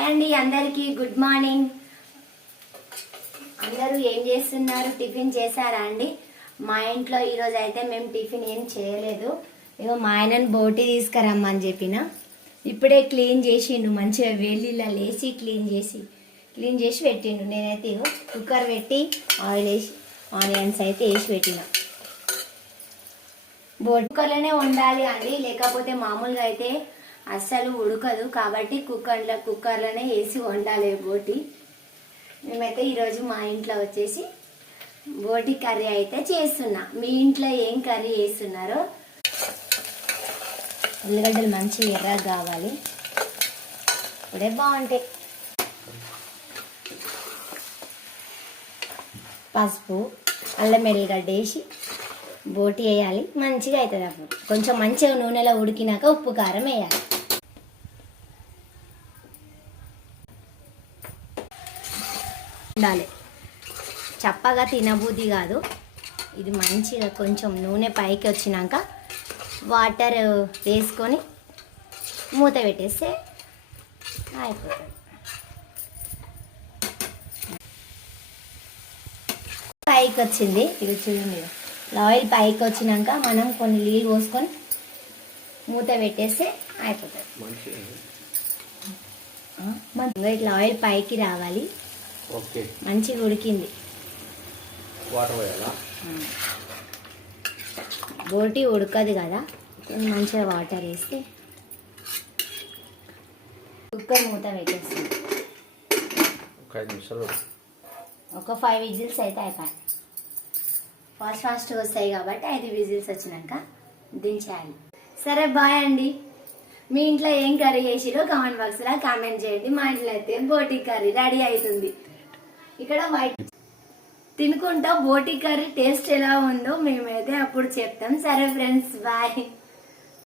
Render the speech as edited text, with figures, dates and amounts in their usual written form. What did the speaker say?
Hi అండి అందరికీ good morning. అందరూ ఏం చేస్తున్నారు? టిఫిన్ చేశారా అండి? మా ఇంట్లో ఈరోజు అయితే మేము టిఫిన్ ఏం చేయలేదు. ఇగో మా ఆయనను బోటి తీసుకురమ్మని చెప్పిన. ఇప్పుడే క్లీన్ చేసిండు, మంచిగా వేలిలా లేచి క్లీన్ చేసి పెట్టిండు. నేనైతే ఇగో కుక్కర్ పెట్టి ఆయిల్ వేసి ఆనియన్స్ అయితే వేసి పెట్టిన. బోటి కుక్కర్లోనే వండాలి అండి, లేకపోతే మామూలుగా అయితే అస్సలు ఉడకదు. కాబట్టి కుక్కర్లోనే వేసి వండాలి బోటి. మేమైతే ఈరోజు మా ఇంట్లో వచ్చేసి బోటి కర్రీ అయితే చేస్తున్నా. మీ ఇంట్లో ఏం కర్రీ చేస్తున్నారో? ఉల్లిగడ్డలు మంచి ఎర్రగా కావాలి, ఇప్పుడే బాగుంటాయి. పసుపు, అల్లం ఎల్లిగడ్డ వేసి బోటి వేయాలి, మంచిగా అవుతుంది. అప్పుడు కొంచెం మంచిగా నూనెలో ఉడికినాక ఉప్పు కారం వేయాలి. ఉండాలి, చప్పగా తినబుద్ధి కాదు. ఇది మంచిగా కొంచెం నూనె పైకి వచ్చినాక వాటర్ వేసుకొని మూత పెట్టేస్తే అయిపోతుంది. పైకి వచ్చింది, ఇది చూడండి. ఆయిల్ పైకి వచ్చినాక మనం కొన్ని నీళ్ళు పోసుకొని మూత పెట్టేస్తే అయిపోతుంది. ఇట్లా ఆయిల్ పైకి రావాలి. మంచిగా ఉడికింది. బోటి ఉడకదు కదా, మంచిగా వాటర్ వేస్తే కుక్కర్ మూత పెట్టేస్తుంది. ఒక 5 విజిల్స్ అయితే అయిపోయి. ఫాస్ట్గా వస్తాయి కాబట్టి 5 విజిల్స్ వచ్చినాక దించేయాలి. సరే బాయ్ అండి. మీ ఇంట్లో ఏం కర్రీ చేసిరో కామెంట్ బాక్స్లో కామెంట్ చేయండి. మా ఇంట్లో అయితే బోటి కర్రీ రెడీ అవుతుంది. ఇక్కడ వైట్ తినుకుంటా బోటి కర్రీ టేస్ట్ ఎలా ఉందో మేమైతే అప్పుడు చెప్తాం. సరే ఫ్రెండ్స్, బాయ్.